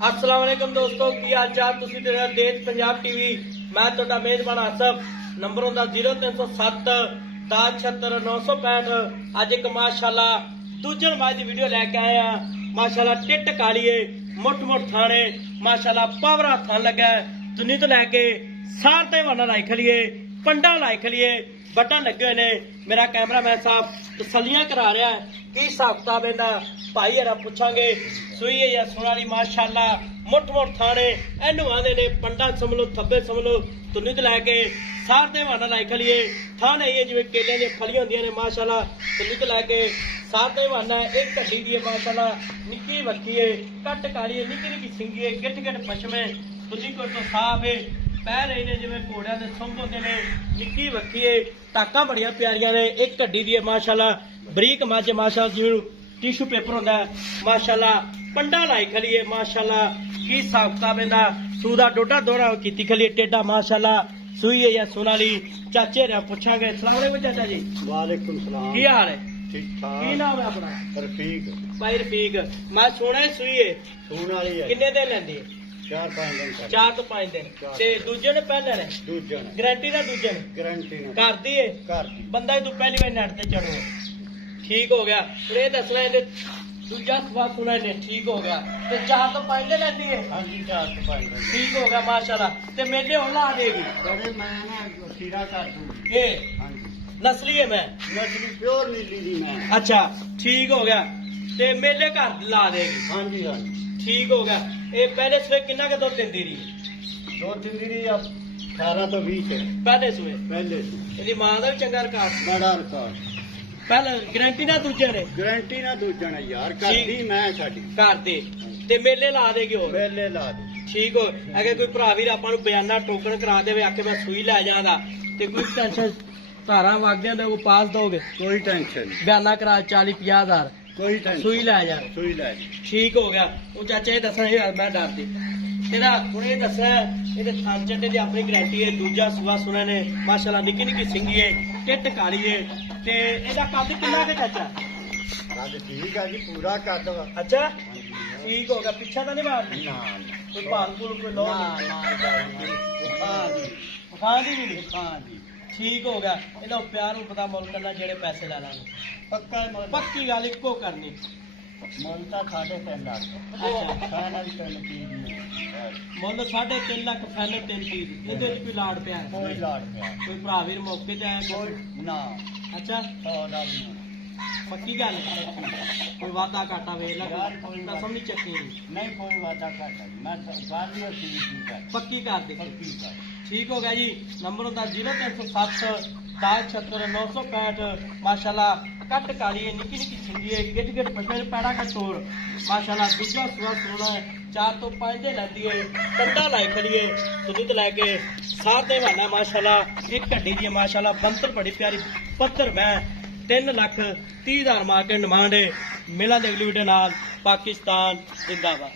अस्सलाम वालेकुम दोस्तों, की हाल चाल? तुसीं देख रहे हो देश पंजाब टीवी। मैं तुहाडा मेजबान आसफ। नंबर होंदा 0307 76 965। अज एक माशाला दूजन माज की वीडियो लैके आए हैं। माशाला टिट कालीए मुठ मुठ थाने माशाला पावरा थान लगा दुनी तो लैके सार ते वाना लाई खलीए पंडा लाई खलीए बटन लगे हुए ने। मेरा कैमरामैन साहब तसलियां करा रहा है की हिसाब किताब इहदा भाई हरा पुछांगे। सुई है या सोनाली माशाला मुठ मुठ थाने एनू आंदे ने पंडा समझ लो थब्बे समझ लो तुनी तो लैके सार ते वाना लाई खलीए थाने ये जिवें केले दी फलियां होंदियां ने माशाला तुनी तो लैके सार ते वाना एक कड्डी दी माशाला निक्की वक्की है कट काली निक्की निक्की सिंगी है गिट गिट पछमे तुनी को तो साफ है पै रहे ने जिवें घोड़ियां दे सुंभ होंदे ने निक्की वक्की है टाकां बड़ियां प्यारियां ने एक कड्डी दी माशाला बरीक मझ माशाला जिवें टिशू पेपर होंदा है माशाला पंडा लाई खलीए माशाला की हिसाब किताब इहदा सूदा डोडा दोहरा कीती खलीए टेडा माशाला सुई है या सोनाली चाचे रे पुछांगे। अस्सलाम वालेकुम चाचा जी। वालेकुम सलाम। की हाल है? ठीक ठाक। की नाम है अपना? रफीक। भाई रफीक, मैं सुना है सुई है सून वाली है। किन्ने दिन लैंदी है? 4-5 दिन। 4 तो 5 दिन। ते दूजे ने पहले ने दूजे ने गारंटी ना दूजे ने गारंटी ना कर दी है कर दी। बंदा ही तू पहली बार नेट ते चढ़ो ठीक हो गया। फिर ये दसना है दूजा सवाल सुना है ठीक हो गया। ते 4 तो 5 दिन लैंदी है। हाँ जी 4-5 दिन। ठीक हो गया माशाला। ते मेले और ला देगी बड़े मैं ना खीरा कर दूँ। ये हाँ जी नस्ली है मैं नस्ली प्योर नीली दी मैं। अच्छा ठीक हो गया। ते मेले घर ला देगी हाँ जी हाँ जी ठीक हो गया। ये पहले सुबह किन्ना के दुध देंदी रही? 2-3 दिन अब 18 तो 20 है। पहले सुबह पहले ਇਹਦੀ ਮਾਂ ਦਾ ਵੀ ਚੰਗਾ ਰਿਕਾਰਡ बड़ा रिकॉर्ड ਪਹਿਲਾਂ ਗਰੰਟੀ ਨਾ ਦੂਜੇ ਨੇ गारंटी ना दूजे ने यार कर दी मैं साडी ਘਰ ਦੇ ਤੇ ਮੇਲੇ ਲਾ ਦੇਗੇ ਹੋਰ पहले ला दी। ਠੀਕ ਹੋ। ਅਗੇ ਕੋਈ ਭਰਾ ਵੀਰ ਆਪਾਂ ਨੂੰ ਬਿਆਨਾ ਟੋਕਨ ਕਰਾ ਦੇਵੇ ਆਕੇ ਮੈਂ ਸੂਈ ਲੈ ਜਾਵਾਂਗਾ ਤੇ ਕੋਈ ਟੈਨਸ਼ਨ ਧਾਰਾਂ ਵਗਦਿਆਂ ਦੇ ਉਹ ਪਾਸ ਦੋਗੇ कोई टेंशन नहीं ਬਿਆਨਾ ਕਰਾ 40-50 ਹਜ਼ਾਰ कोई टेंशन ਸੂਈ ਲੈ ਜਾ सुई ला दी। ਠੀਕ ਹੋ ਗਿਆ। ਉਹ ਚਾਚਾ ਇਹ ਦੱਸਣਾ ਯਾਰ ਮੈਂ ਡਰਦੀ ਇਹਦਾ ਹੁਣ ਇਹ ਦੱਸਿਆ ਇਹਦੇ ਥਾਂ ਚੱਡੇ ਦੀ ਆਪਣੀ ਗਾਰੰਟੀ ਹੈ। ਦੂਜਾ ਸੁਆ ਸੁਣਾ ਨੇ ਮਾਸ਼ਾਅੱਲਾ ਨਿੱਕੀ ਨਿੱਕੀ ਸਿੰਗੀ ਹੈ ਟਿੱਟ ਕਾਲੀ ਹੈ ਤੇ ਇਹਦਾ ਕੱਦ ਕਿੰਨਾ ਕੇ ਚਾਚਾ? कद ठीक है जी पूरा कद वा। ਅੱਛਾ ਠੀਕ ਹੋ ਗਿਆ। ਪਿੱਛਾ ਤਾਂ ਨਹੀਂ ਮਾਰਦੀ ना ਕੋਈ ਭਾਲ ਭੂਲ ਕੋਈ ਲੋ ਖਾਂ ਦੀ ਵੀ ਨਹੀਂ ਠੀਕ ਹੋ ਗਿਆ। ਇਹਦਾ ਪਿਆਰ ਨੂੰ ਪਤਾ ਮੁੱਲ ਕਰਨਾ ਜਿਹੜੇ ਪੈਸੇ ਲੈ ਲਾਂਗੇ पक्का है ਪੱਕੀ ਗੱਲ ਇੱਕੋ ਕਰਨੀ। मुलता 3.5 लाख। ਅੱਛਾ फाइनल करने की ਮੁੱਲ 3.5 ਲੱਖ ਫਾਈਨਲ 3 ਚੀਜ਼ ਇਹਦੇ ਵਿੱਚ ਕੋਈ ਲਾੜ ਪਿਆ ਹੈ? कोई लाड़ पे ਕੋਈ ਭਰਾ ਵੀਰ ਮੌਕੇ ਤੇ ਆਇਆ ਕੋਈ? कोई ना ਅੱਛਾ 100 लाख नहीं। ਪੱਕੀ ਗੱਲ ਕੋਈ ਵਾਦਾ ਘਾਟਾ ਵੇਖ ਲੈ ਯਾਰ ਕੋਈ ਤਾਂ ਸਮਝ ਚੱਕੀ नहीं कोई वादा करता मैं गाली और चीज कर ਪੱਕੀ ਕਰ ਦੇ पक्की कर। ठीक हो गया जी। नंबर होता 0307 76 965 माशाला कट काली है निकी निकी छिंगी है गिट गिट पछे पैड़ा का तोड़ माशाला दूजा सुआ सोना है 4 तो 5 दिन लैंदी है कंडा लाई खड़ी है दूध लैके सार दे वाला माशाला एक घड्डी दी माशाला बंतर बड़ी प्यारी पत्थर मैं 3,30,000 मार्केट डिमांड है। मिला दे अगली वीडियो नाल। पाकिस्तान जिंदाबाद।